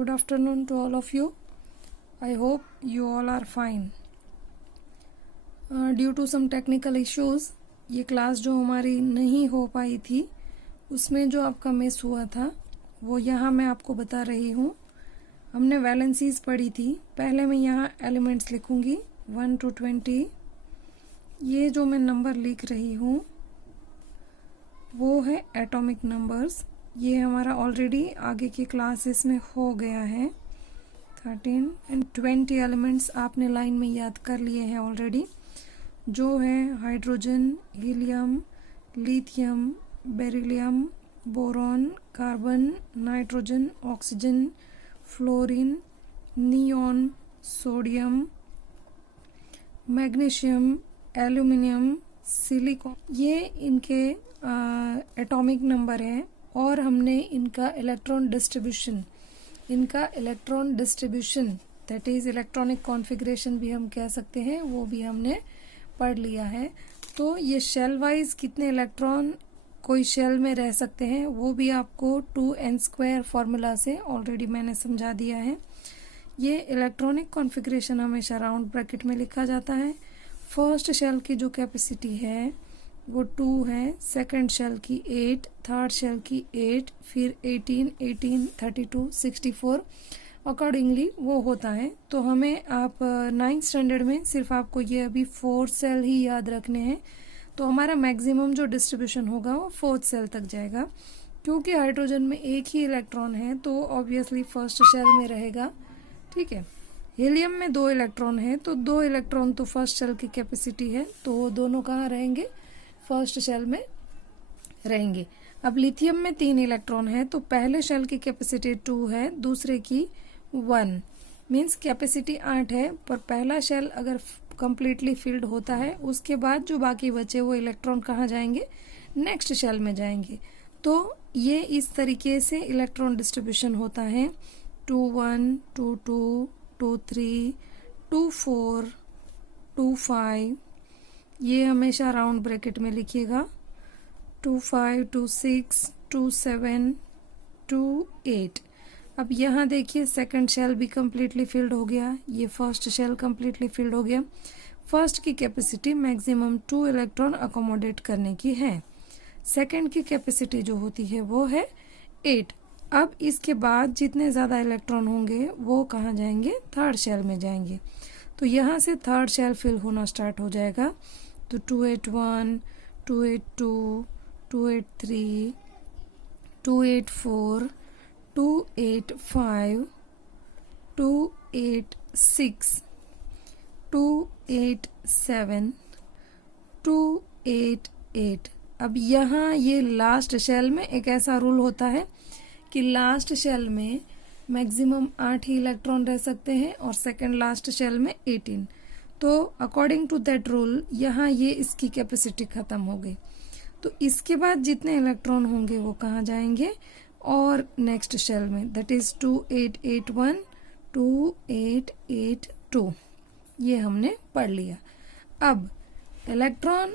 Good afternoon to all of you. I hope you all are fine. Due to some technical issues, ये class जो हमारी नहीं हो पाई थी उसमें जो आपका मिस हुआ था वो यहाँ मैं आपको बता रही हूँ. हमने वैलेंसीज पढ़ी थी. पहले मैं यहाँ एलिमेंट्स लिखूँगी 1 to 20. ये जो मैं नंबर लिख रही हूँ वो है एटॉमिक नंबर्स. ये हमारा ऑलरेडी आगे की क्लासेस में हो गया है. 13 and 20 एलिमेंट्स आपने लाइन में याद कर लिए हैं ऑलरेडी, जो है hydrogen, helium, lithium, beryllium, boron, carbon, nitrogen, oxygen, fluorine, neon, sodium, magnesium, aluminium, silicon. ये इनके एटॉमिक नंबर है और हमने इनका electron distribution that is electronic configuration भी हम कह सकते हैं, वो भी हमने पढ़ लिया है. तो ये शेल वाइज कितने इलेक्ट्रॉन कोई शेल में रह सकते हैं वो भी आपको 2n² फॉर्मूला से ऑलरेडी मैंने समझा दिया है. ये इलेक्ट्रॉनिक कॉन्फ़िगरेशन हमेशा राउंड ब्रैकेट में लिखा जाता है. फर्स्ट शेल की जो कैपेसिटी है वो 2 है, सेकंड शेल की 8, थर्ड शेल की 8, फिर 18, 32, 64 अकॉर्डिंगली वो होता है. तो हमें आप 9th स्टैंडर्ड में सिर्फ आपको ये अभी 4 सेल ही याद रखने हैं. तो हमारा मैक्सिमम जो डिस्ट्रीब्यूशन होगा वो 4th सेल तक जाएगा. क्योंकि हाइड्रोजन में एक ही इलेक्ट्रॉन है तो ऑब्वियसली फर्स्ट शेल में रहेगा. ठीक है. हीलियम में 2 इलेक्ट्रॉन है तो 2 इलेक्ट्रॉन तो फर्स्ट शेल की कैपेसिटी है, तो वो दोनों कहाँ रहेंगे? फर्स्ट शेल में रहेंगे. अब लिथियम में 3 इलेक्ट्रॉन है तो पहले शेल की कैपेसिटी 2 है, दूसरे की 1, मीन्स कैपेसिटी 8 है. पर पहला शेल अगर कंप्लीटली फिल्ड होता है उसके बाद जो बाकी बचे वो इलेक्ट्रॉन कहाँ जाएंगे? नेक्स्ट शेल में जाएंगे. तो ये इस तरीके से इलेक्ट्रॉन डिस्ट्रीब्यूशन होता है. 2 1, 2 2, 2 3, 2 4, 2 5. ये हमेशा राउंड ब्रैकेट में लिखिएगा. 2 5, 2 6, 2 7, 2 8. अब यहाँ देखिए सेकंड शेल भी कम्प्लीटली फिल्ड हो गया, ये फर्स्ट शेल कम्प्लीटली फिल्ड हो गया. फर्स्ट की कैपेसिटी मैक्सिमम 2 इलेक्ट्रॉन अकोमोडेट करने की है. सेकंड की कैपेसिटी जो होती है वो है 8. अब इसके बाद जितने ज़्यादा इलेक्ट्रॉन होंगे वो कहाँ जाएंगे? थर्ड शेल में जाएंगे. तो यहाँ से थर्ड शेल फिल होना स्टार्ट हो जाएगा. तो 281, 282, 283, 284, 285, 286, 287, 288. अब यहाँ ये लास्ट शेल में एक ऐसा रूल होता है कि लास्ट शेल में मैक्सिमम 8 ही इलेक्ट्रॉन रह सकते हैं और सेकंड लास्ट शेल में 18. तो अकॉर्डिंग टू दैट रूल यहाँ ये इसकी कैपेसिटी ख़त्म हो गई. तो इसके बाद जितने इलेक्ट्रॉन होंगे वो कहाँ जाएंगे? और नेक्स्ट शेल में, दैट इज 2881, 2882. ये हमने पढ़ लिया. अब इलेक्ट्रॉन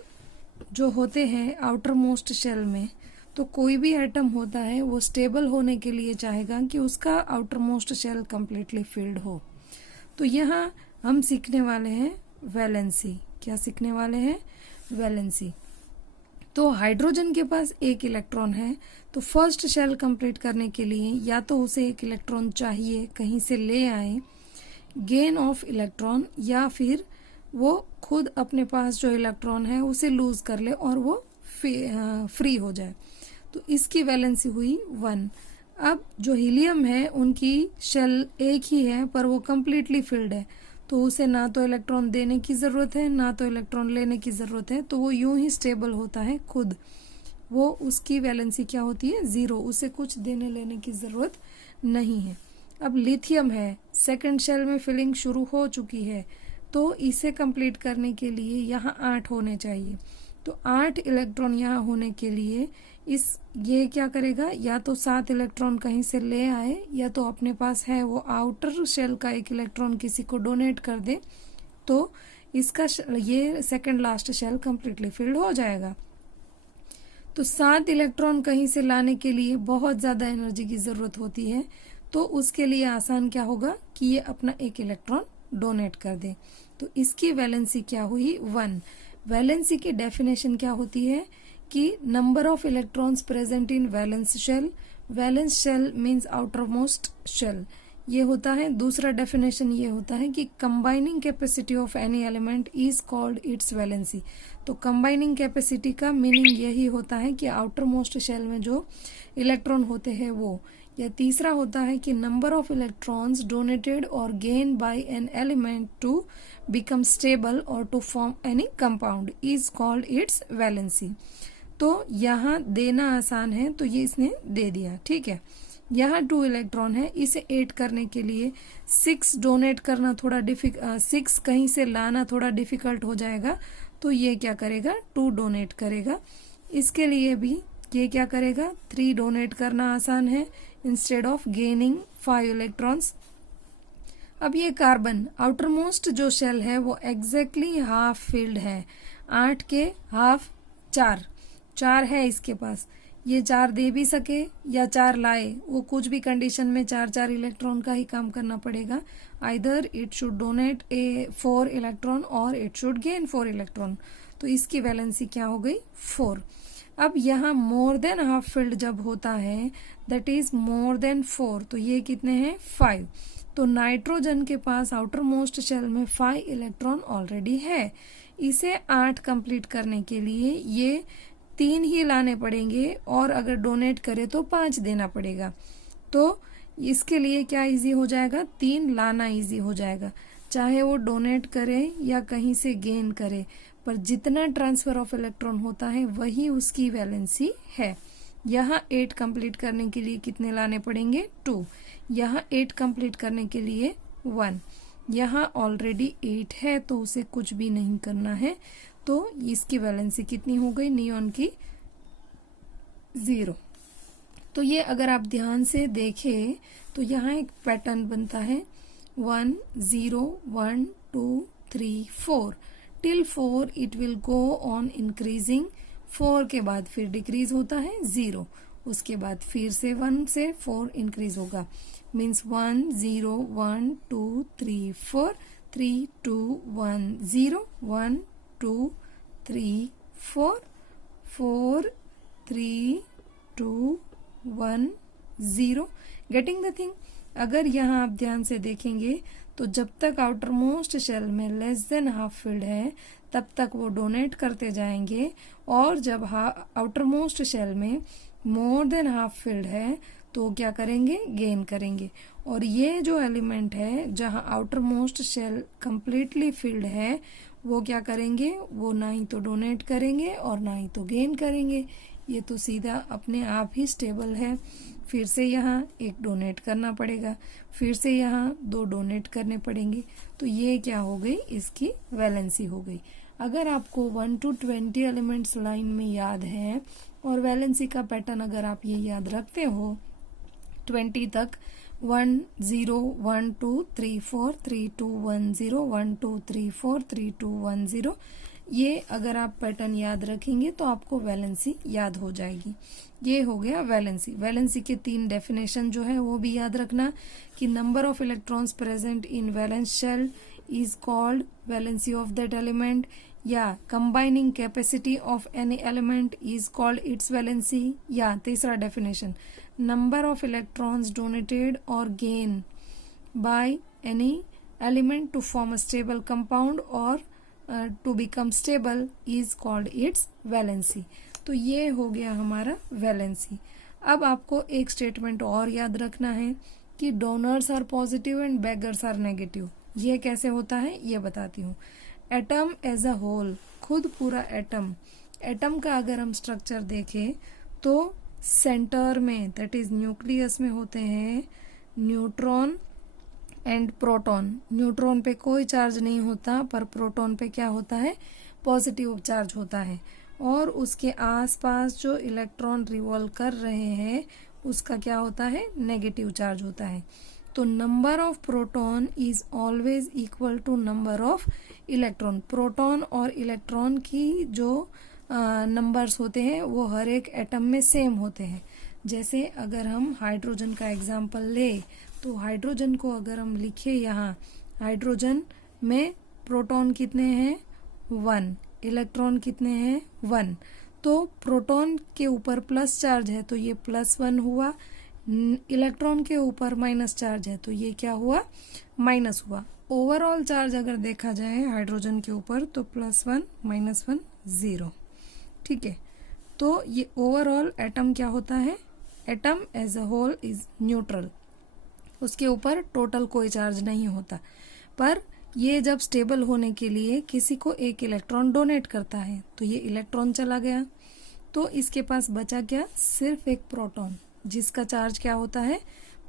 जो होते हैं आउटर मोस्ट शेल में, तो कोई भी एटम होता है वो स्टेबल होने के लिए चाहेगा कि उसका outermost shell completely filled हो. तो यहाँ हम सीखने वाले हैं वैलेंसी. क्या सीखने वाले हैं? वैलेंसी. तो हाइड्रोजन के पास 1 इलेक्ट्रॉन है तो फर्स्ट शेल कंप्लीट करने के लिए या तो उसे 1 इलेक्ट्रॉन चाहिए, कहीं से ले आए, गेन ऑफ इलेक्ट्रॉन, या फिर वो खुद अपने पास जो इलेक्ट्रॉन है उसे लूज कर ले और वो फ्री हो जाए. तो इसकी वैलेंसी हुई 1. अब जो हीलियम है उनकी शेल एक ही है पर वो कम्प्लीटली फिल्ड है, तो उसे ना तो इलेक्ट्रॉन देने की ज़रूरत है ना तो इलेक्ट्रॉन लेने की ज़रूरत है, तो वो यूं ही स्टेबल होता है खुद. वो उसकी वैलेंसी क्या होती है? 0. उसे कुछ देने लेने की ज़रूरत नहीं है. अब लिथियम है, सेकंड शेल में फिलिंग शुरू हो चुकी है तो इसे कंप्लीट करने के लिए यहाँ 8 होने चाहिए. तो 8 इलेक्ट्रॉन यहाँ होने के लिए ये क्या करेगा? या तो 7 इलेक्ट्रॉन कहीं से ले आए या तो अपने पास है वो आउटर शेल का 1 इलेक्ट्रॉन किसी को डोनेट कर दे, तो इसका ये second last shell completely filled हो जाएगा. तो 7 इलेक्ट्रॉन कहीं से लाने के लिए बहुत ज़्यादा एनर्जी की ज़रूरत होती है. तो उसके लिए आसान क्या होगा कि ये अपना एक इलेक्ट्रॉन डोनेट कर दे। तो इसकी वैलेंसी क्या हुई 1। वैलेंसी की डेफिनेशन क्या होती है कि number of electrons present in valence shell. Valence shell means outermost shell, ये होता है। दूसरा डेफिनेशन ये होता है कि combining capacity of any element is called its valency. तो कंबाइनिंग कैपेसिटी का मीनिंग यही होता है कि आउटर मोस्ट शेल में जो इलेक्ट्रॉन होते हैं वो। या तीसरा होता है कि नंबर ऑफ इलेक्ट्रॉन्स डोनेटेड और gain by an element to become stable और to form any compound is called its valency. तो यहाँ देना आसान है तो ये इसने दे दिया, ठीक है। यहाँ 2 इलेक्ट्रॉन है, इसे 8 करने के लिए 6 डोनेट करना थोड़ा 6 कहीं से लाना थोड़ा डिफिकल्ट हो जाएगा, तो ये क्या करेगा 2 डोनेट करेगा। इसके लिए भी ये क्या करेगा 3 डोनेट करना आसान है इंस्टेड ऑफ गेनिंग 5 इलेक्ट्रॉन्स। अब ये कार्बन आउटर मोस्ट जो शेल है वो एग्जैक्टली हाफ फिल्ड है, 8 के हाफ 4 है इसके पास। ये 4 दे भी सके या 4 लाए, वो कुछ भी कंडीशन में 4 इलेक्ट्रॉन का ही काम करना पड़ेगा। Either it should donate 4 electron और इट शुड गेन 4 इलेक्ट्रॉन। तो इसकी वैलेंसी क्या हो गई 4। अब यहाँ मोर देन हाफ फिल्ड जब होता है दैट इज मोर देन 4, तो ये कितने हैं 5। तो नाइट्रोजन के पास आउटर मोस्ट शेल में 5 इलेक्ट्रॉन ऑलरेडी है। इसे 8 कंप्लीट करने के लिए ये 3 ही लाने पड़ेंगे और अगर डोनेट करे तो 5 देना पड़ेगा। तो इसके लिए क्या इजी हो जाएगा 3 लाना इजी हो जाएगा, चाहे वो डोनेट करे या कहीं से गेन करे, पर जितना ट्रांसफर ऑफ इलेक्ट्रॉन होता है वही उसकी वैलेंसी है। यहाँ 8 कंप्लीट करने के लिए कितने लाने पड़ेंगे 2, यहाँ 8 कंप्लीट करने के लिए 1, यहाँ ऑलरेडी 8 है तो उसे कुछ भी नहीं करना है। तो इसकी वैलेंसी कितनी हो गई नियॉन की 0। तो ये अगर आप ध्यान से देखें तो यहाँ एक पैटर्न बनता है 1 0 1 2 3 4 till 4 it will go on increasing. 4 के बाद फिर डिक्रीज होता है 0, उसके बाद फिर से 1 से 4 इंक्रीज होगा, मीन्स 1 0 1 2 3 4 3 2 1 0 1 2 3 4 4 3 2 1 0। Getting the thing. अगर यहाँ आप ध्यान से देखेंगे तो जब तक आउटर मोस्ट शेल में लेस देन हाफ फिल्ड है तब तक वो डोनेट करते जाएंगे, और जब आउटर मोस्ट शेल में मोर देन हाफ फिल्ड है तो क्या करेंगे गेन करेंगे। और ये जो एलिमेंट है जहाँ outermost shell completely filled है वो क्या करेंगे, वो ना ही तो डोनेट करेंगे और ना ही तो गेन करेंगे, ये तो सीधा अपने आप ही स्टेबल है। फिर से यहाँ 1 डोनेट करना पड़ेगा, फिर से यहाँ 2 डोनेट करने पड़ेंगे। तो ये क्या हो गई इसकी वैलेंसी हो गई। अगर आपको 1 to 20 एलिमेंट्स लाइन में याद है और वैलेंसी का पैटर्न अगर आप ये याद रखते हो 20 तक 1 0 1 2 3 4 3 2 1 0 1 2 3 4 3 2 1 0, ये अगर आप पैटर्न याद रखेंगे तो आपको वैलेंसी याद हो जाएगी। ये हो गया वैलेंसी। वैलेंसी के 3 डेफिनेशन जो है वो भी याद रखना कि number of electrons present in valence shell is called valency of that element, या combining capacity of any element is called its valency, या तीसरा definition number of electrons donated और gain by any element to form a stable compound और to become stable is called its valency. तो ये हो गया हमारा वैलेंसी। अब आपको एक स्टेटमेंट और याद रखना है कि donors are positive and beggars are negative. ये कैसे होता है ये बताती हूँ। एटम एज अ होल, खुद पूरा एटम का अगर हम स्ट्रक्चर देखें तो सेंटर में दैट इज न्यूक्लियस में होते हैं न्यूट्रॉन एंड प्रोटॉन। न्यूट्रॉन पे कोई चार्ज नहीं होता पर प्रोटॉन पे क्या होता है पॉजिटिव चार्ज होता है, और उसके आसपास जो इलेक्ट्रॉन रिवॉल्व कर रहे हैं उसका क्या होता है नेगेटिव चार्ज होता है। तो number of proton is always equal to number of electron. Proton और इलेक्ट्रॉन की जो नंबर्स होते हैं वो हर एक एटम में सेम होते हैं। जैसे अगर हम हाइड्रोजन का एग्जाम्पल ले तो हाइड्रोजन को अगर हम लिखे यहाँ, हाइड्रोजन में प्रोटॉन कितने हैं 1, इलेक्ट्रॉन कितने हैं 1, तो प्रोटॉन के ऊपर प्लस चार्ज है तो ये +1 हुआ, इलेक्ट्रॉन के ऊपर माइनस चार्ज है तो ये क्या हुआ माइनस हुआ। ओवरऑल चार्ज अगर देखा जाए हाइड्रोजन के ऊपर तो +1 -1 0। ठीक है, तो ये ओवरऑल एटम क्या होता है, atom as a whole is neutral, उसके ऊपर टोटल कोई चार्ज नहीं होता। पर ये जब स्टेबल होने के लिए किसी को एक इलेक्ट्रॉन डोनेट करता है तो ये इलेक्ट्रॉन चला गया, तो इसके पास बचा क्या, सिर्फ एक प्रोटॉन जिसका चार्ज क्या होता है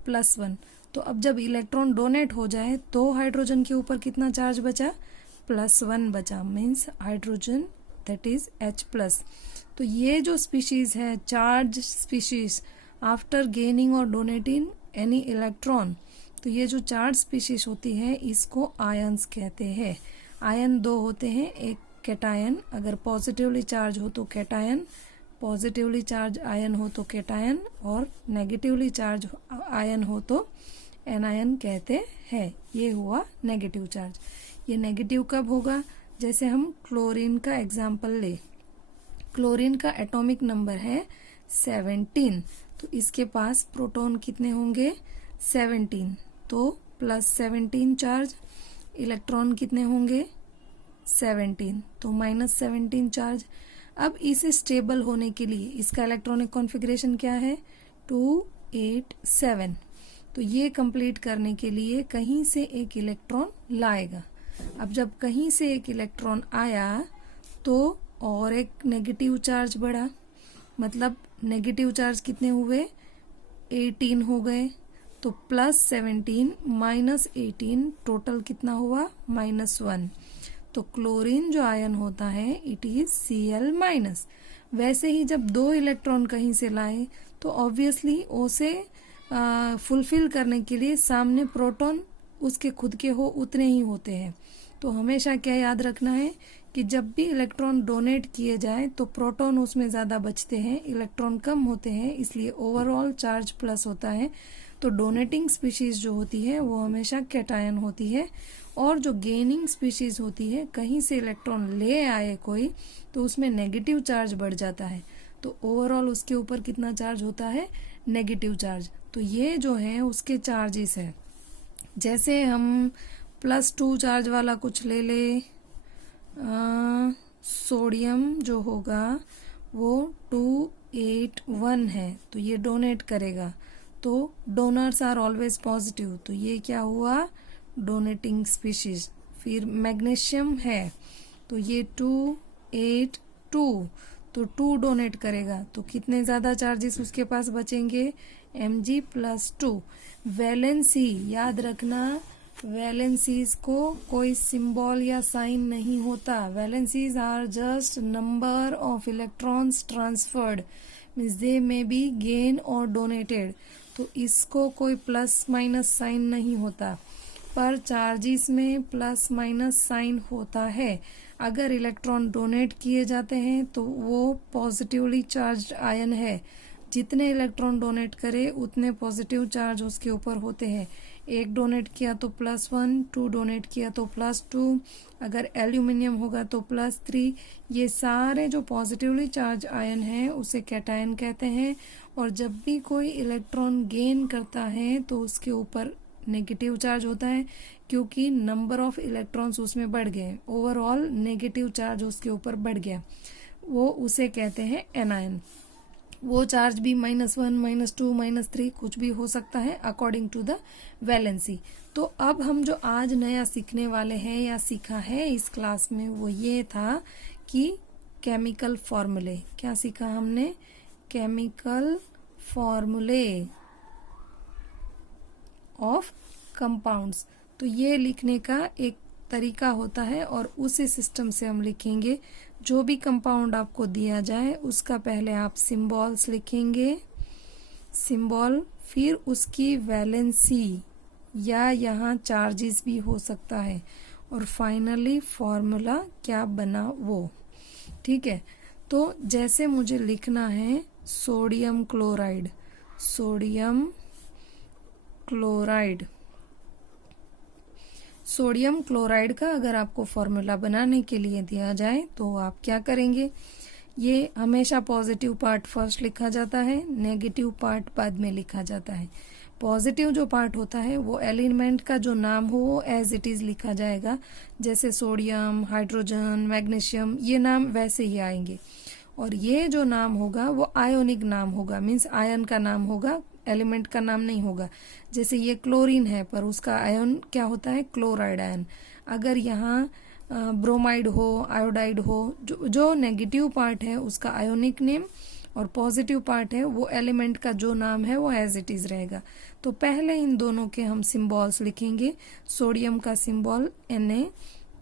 +1। तो अब जब इलेक्ट्रॉन डोनेट हो जाए तो हाइड्रोजन के ऊपर कितना चार्ज बचा, +1 बचा, means hydrogen that is H+। तो ये जो स्पीशीज है चार्ज स्पीशीज आफ्टर गेनिंग और डोनेटिंग एनी इलेक्ट्रॉन, तो ये जो चार्ज स्पीशीज होती है इसको आयंस कहते हैं। आयन दो होते हैं, एक कैटायन, अगर पॉजिटिवली चार्ज हो तो कैटायन, पॉजिटिवली चार्ज आयन हो तो कैटायन, और नेगेटिवली चार्ज आयन हो तो एनायन कहते हैं। ये हुआ नेगेटिव चार्ज। ये नेगेटिव कब होगा, जैसे हम क्लोरीन का एग्जाम्पल ले, क्लोरीन का एटॉमिक नंबर है 17, तो इसके पास प्रोटॉन कितने होंगे 17, तो +17 चार्ज, इलेक्ट्रॉन कितने होंगे 17, तो -17 चार्ज। अब इसे स्टेबल होने के लिए इसका इलेक्ट्रॉनिक कॉन्फ़िगरेशन क्या है 2 8 7, तो ये कंप्लीट करने के लिए कहीं से एक इलेक्ट्रॉन लाएगा। अब जब कहीं से एक इलेक्ट्रॉन आया तो और एक नेगेटिव चार्ज बढ़ा, मतलब नेगेटिव चार्ज कितने हुए 18 हो गए, तो +17 -18 टोटल कितना हुआ -1। तो क्लोरीन जो आयन होता है इट इज Cl-। वैसे ही जब 2 इलेक्ट्रॉन कहीं से लाए तो ऑब्वियसली उसे फुलफिल करने के लिए सामने प्रोटॉन उसके खुद के हो उतने ही होते हैं। तो हमेशा क्या याद रखना है कि जब भी इलेक्ट्रॉन डोनेट किए जाए तो प्रोटॉन उसमें ज़्यादा बचते हैं, इलेक्ट्रॉन कम होते हैं, इसलिए ओवरऑल चार्ज प्लस होता है। तो डोनेटिंग स्पीशीज जो होती है वो हमेशा कैटायन होती है, और जो गेनिंग स्पीशीज होती है कहीं से इलेक्ट्रॉन ले आए कोई तो उसमें नेगेटिव चार्ज बढ़ जाता है, तो ओवरऑल उसके ऊपर कितना चार्ज होता है नेगेटिव चार्ज। तो ये जो है उसके चार्जेस है। जैसे हम +2 चार्ज वाला कुछ ले ले, सोडियम जो होगा वो 281 है, तो ये डोनेट करेगा, तो डोनर्स आर ऑलवेज पॉजिटिव, तो ये क्या हुआ डोनेटिंग स्पीशीज। फिर मैग्नीशियम है तो ये 282, तो 2 डोनेट करेगा, तो कितने ज़्यादा चार्जेस उसके पास बचेंगे Mg+2। वैलेंसी याद रखना, वैलेंसीज को कोई सिंबल या साइन नहीं होता, valencies are just number of electrons transferred, means they may be gain और डोनेटेड, तो इसको कोई प्लस माइनस साइन नहीं होता। पर चार्जेस में प्लस माइनस साइन होता है। अगर इलेक्ट्रॉन डोनेट किए जाते हैं तो वो पॉजिटिवली चार्ज्ड आयन है, जितने इलेक्ट्रॉन डोनेट करे उतने पॉजिटिव चार्ज उसके ऊपर होते हैं। एक डोनेट किया तो +1, 2 डोनेट किया तो +2, अगर एल्यूमिनियम होगा तो +3। ये सारे जो पॉजिटिवली चार्ज आयन हैं उसे कैटायन कहते हैं, और जब भी कोई इलेक्ट्रॉन गेन करता है तो उसके ऊपर नेगेटिव चार्ज होता है, क्योंकि नंबर ऑफ इलेक्ट्रॉन्स उसमें बढ़ गए, ओवरऑल नेगेटिव चार्ज उसके ऊपर बढ़ गया, वो उसे कहते हैं एनायन। वो चार्ज भी -1, -2, -3 कुछ भी हो सकता है अकॉर्डिंग टू द वैलेंसी। तो अब हम जो आज नया सीखने वाले हैं या सीखा है इस क्लास में वो ये था कि केमिकल फॉर्मूले। क्या सीखा हमने, केमिकल फॉर्मूले ऑफ कंपाउंड्स। तो ये लिखने का एक तरीका होता है और उसी सिस्टम से हम लिखेंगे। जो भी कंपाउंड आपको दिया जाए उसका पहले आप सिंबल्स लिखेंगे, सिंबल, फिर उसकी वैलेंसी या यहाँ चार्जेस भी हो सकता है, और फाइनली फॉर्मूला क्या बना वो। ठीक है, तो जैसे मुझे लिखना है sodium chloride, sodium chloride. Sodium chloride का अगर आपको फॉर्मूला बनाने के लिए दिया जाए तो आप क्या करेंगे? ये हमेशा पॉजिटिव पार्ट फर्स्ट लिखा जाता है, नेगेटिव पार्ट बाद में लिखा जाता है। पॉजिटिव जो पार्ट होता है वो एलिमेंट का जो नाम हो वो एज इट इज लिखा जाएगा, जैसे सोडियम, हाइड्रोजन, मैग्नीशियम, ये नाम वैसे ही आएंगे। और ये जो नाम होगा वो आयोनिक नाम होगा, मीन्स आयन का नाम होगा, एलिमेंट का नाम नहीं होगा। जैसे ये क्लोरीन है पर उसका आयन क्या होता है? Chloride ion. अगर यहाँ ब्रोमाइड हो, आयोडाइड हो, जो नेगेटिव पार्ट है उसका आयोनिक नेम और पॉजिटिव पार्ट है वो एलिमेंट का जो नाम है वो एज इट इज रहेगा। तो पहले इन दोनों के हम सिंबल्स लिखेंगे। सोडियम का सिंबल Na,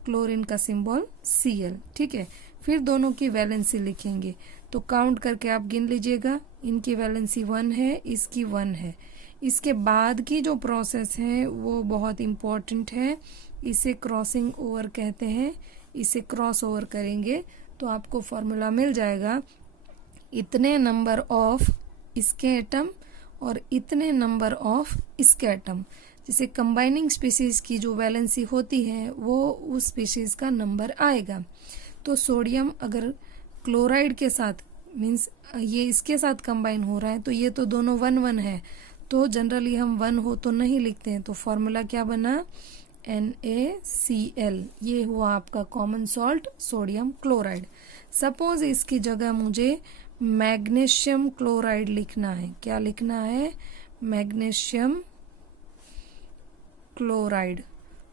क्लोरीन का सिंबल Cl, ठीक है। फिर दोनों की वैलेंसी लिखेंगे। तो काउंट करके आप गिन लीजिएगा, इनकी वैलेंसी 1 है, इसकी 1 है। इसके बाद की जो प्रोसेस है वो बहुत इम्पोर्टेंट है, इसे क्रॉसिंग ओवर कहते हैं। इसे क्रॉस ओवर करेंगे तो आपको फॉर्मूला मिल जाएगा, इतने नंबर ऑफ इसके एटम और इतने नंबर ऑफ इसके एटम। जैसे कंबाइनिंग स्पीशीज की जो वैलेंसी होती है वो उस स्पीशीज का नंबर आएगा। तो सोडियम अगर क्लोराइड के साथ, मीन्स ये इसके साथ कंबाइन हो रहा है तो ये तो दोनों 1-1 है, तो जनरली हम 1 हो तो नहीं लिखते हैं। तो फॉर्मूला क्या बना? NaCl। ये हुआ आपका common salt sodium chloride. Suppose इसकी जगह मुझे मैग्नीशियम क्लोराइड लिखना है। क्या लिखना है? Magnesium chloride.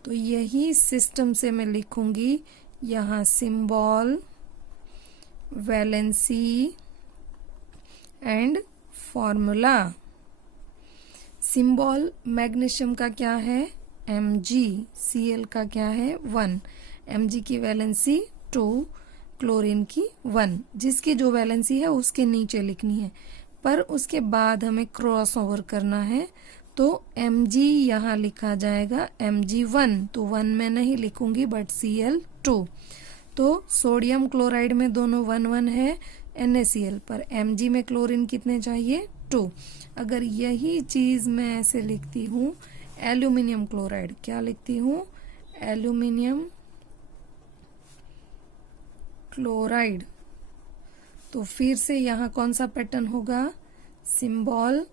तो यही सिस्टम से मैं लिखूंगी, यहाँ symbol, valency and formula. Symbol magnesium का क्या है? Mg। Cl का क्या है? 1। Mg की वैलेंसी 2, क्लोरीन की 1। जिसकी जो वैलेंसी है उसके नीचे लिखनी है, पर उसके बाद हमें क्रॉस ओवर करना है। तो Mg यहाँ लिखा जाएगा Mg1, तो 1 में नहीं लिखूंगी बट Cl2। तो सोडियम क्लोराइड में दोनों 1-1 है, NaCl, पर Mg में क्लोरीन कितने चाहिए? 2। अगर यही चीज मैं ऐसे लिखती हूँ एल्यूमिनियम क्लोराइड, क्या लिखती हूँ? एल्यूमिनियम क्लोराइड, तो फिर से यहाँ कौन सा पैटर्न होगा? सिंबल,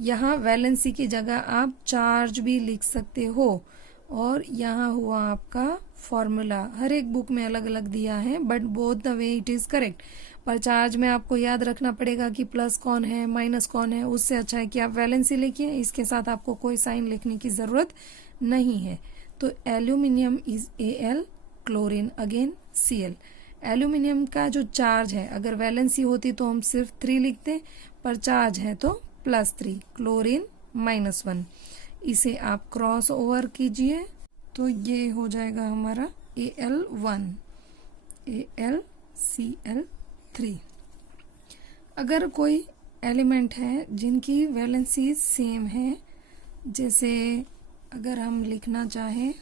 यहाँ वैलेंसी की जगह आप चार्ज भी लिख सकते हो, और यहाँ हुआ आपका फॉर्मूला। हर एक बुक में अलग अलग दिया है but both the way it is correct. पर चार्ज में आपको याद रखना पड़ेगा कि प्लस कौन है, माइनस कौन है। उससे अच्छा है कि आप वैलेंसी लिखिए, इसके साथ आपको कोई साइन लिखने की जरूरत नहीं है। तो aluminium is Al, chlorine again Cl। Aluminium का जो चार्ज है, अगर वैलेंसी होती तो हम सिर्फ 3 लिखते, पर चार्ज है तो +3, क्लोरीन -1। इसे आप क्रॉस ओवर कीजिए तो ये हो जाएगा हमारा Al1, AlCl3। अगर कोई एलिमेंट है जिनकी वैलेंसी सेम है, जैसे अगर हम लिखना चाहें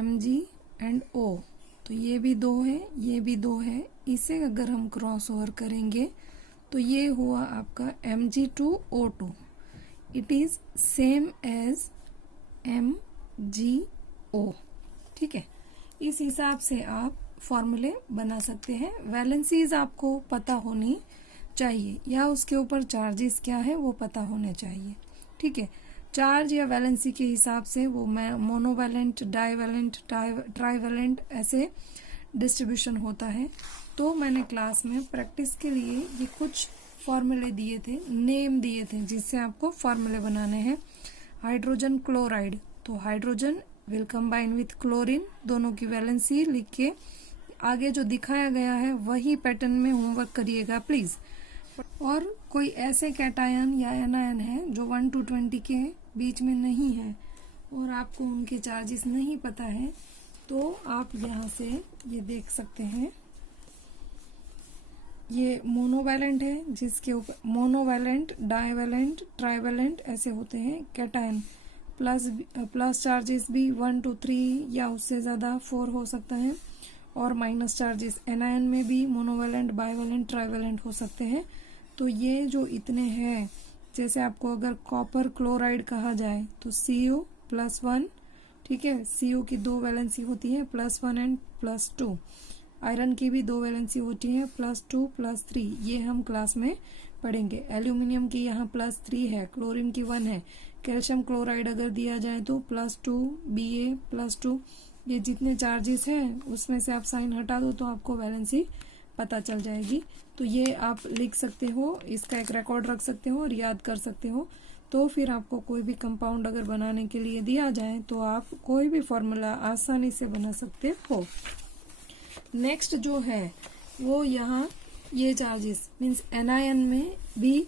Mg एंड O, तो ये भी 2 है, ये भी 2 है, इसे अगर हम क्रॉस ओवर करेंगे तो ये हुआ आपका Mg2O2। It is same as MgO, ठीक है। इस हिसाब से आप फॉर्मूले बना सकते हैं। वैलेंसीज आपको पता होनी चाहिए, या उसके ऊपर चार्जेस क्या है वो पता होने चाहिए, ठीक है। चार्ज या वैलेंसी के हिसाब से वो मोनोवैलेंट, डाईवैलेंट, ट्राईवैलेंट ऐसे डिस्ट्रीब्यूशन होता है। तो मैंने क्लास में प्रैक्टिस के लिए ये कुछ फॉर्मूले दिए थे, नेम दिए थे, जिससे आपको फॉर्मूले बनाने हैं। हाइड्रोजन क्लोराइड, तो hydrogen will combine with chlorine, दोनों की वैलेंसी लिख के आगे जो दिखाया गया है वही पैटर्न में होमवर्क करिएगा प्लीज। और कोई ऐसे कैटायन या एनायन है जो 1 to 20 के बीच में नहीं है और आपको उनके चार्जेस नहीं पता है, तो आप यहाँ से ये देख सकते हैं, ये मोनोवैलेंट है, जिसके ऊपर मोनोवैलेंट, डाईवैलेंट, ट्राईवैलेंट ऐसे होते हैं कैटायन। प्लस चार्जेस भी 1 to 3 या उससे ज़्यादा 4 हो सकता है, और माइनस चार्जेस एनायन में भी मोनोवैलेंट, बाईवैलेंट, ट्राईवैलेंट हो सकते हैं। तो ये जो इतने हैं जैसे आपको अगर कॉपर क्लोराइड कहा जाए तो CO+1, ठीक है, CO की 2 वैलेंसी होती है, +1 एंड +2। आयरन की भी 2 वैलेंसी होती है, +2 +3, ये हम क्लास में पढ़ेंगे। एल्यूमिनियम की यहाँ +3 है, क्लोरीन की 1 है। कैल्शियम क्लोराइड अगर दिया जाए तो +2, Ba+2, ये जितने चार्जेस हैं उसमें से आप साइन हटा दो तो आपको वैलेंसी पता चल जाएगी। तो ये आप लिख सकते हो, इसका एक रिकॉर्ड रख सकते हो और याद कर सकते हो। तो फिर आपको कोई भी कंपाउंड अगर बनाने के लिए दिया जाए तो आप कोई भी फॉर्मूला आसानी से बना सकते हो। नेक्स्ट जो है वो यहाँ ये चार्जेस मीन्स एनायन में भी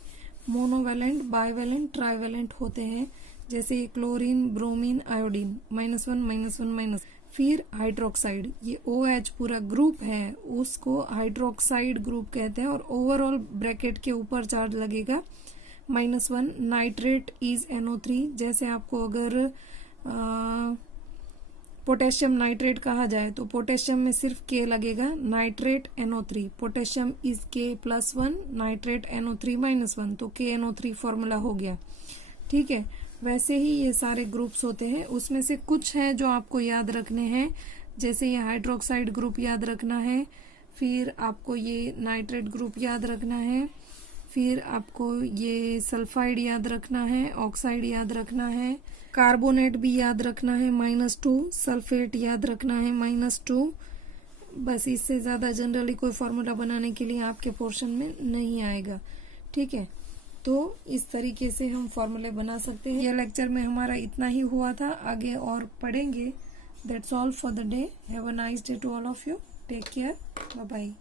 मोनोवैलेंट, बाइवैलेंट, ट्राइवैलेंट होते हैं। जैसे क्लोरीन, ब्रोमीन, आयोडीन, -1 -1 फिर हाइड्रोक्साइड, ये OH पूरा ग्रुप है उसको हाइड्रोक्साइड ग्रुप कहते हैं। और ओवरऑल ब्रैकेट के ऊपर चार्ज लगेगा -1। नाइट्रेट इज NO3, जैसे आपको अगर पोटेशियम नाइट्रेट कहा जाए तो पोटेशियम में सिर्फ K लगेगा, nitrate NO3, potassium is K+1, nitrate NO3 -1, तो KNO3 फॉर्मूला हो गया। ठीक है, वैसे ही ये सारे ग्रुप्स होते हैं, उसमें से कुछ हैं जो आपको याद रखने हैं। जैसे ये हाइड्रोक्साइड ग्रुप याद रखना है, फिर आपको ये नाइट्रेट ग्रुप याद रखना है, फिर आपको ये सल्फाइड याद रखना है, ऑक्साइड याद रखना है, कार्बोनेट भी याद रखना है -2, सल्फेट याद रखना है -2। बस इससे ज़्यादा जनरली कोई फॉर्मूला बनाने के लिए आपके पोर्शन में नहीं आएगा। ठीक है, तो इस तरीके से हम फॉर्मूले बना सकते हैं। ये लेक्चर में हमारा इतना ही हुआ था, आगे और पढ़ेंगे। That's all for the day. Have a nice day to all of you. Take care, bye bye.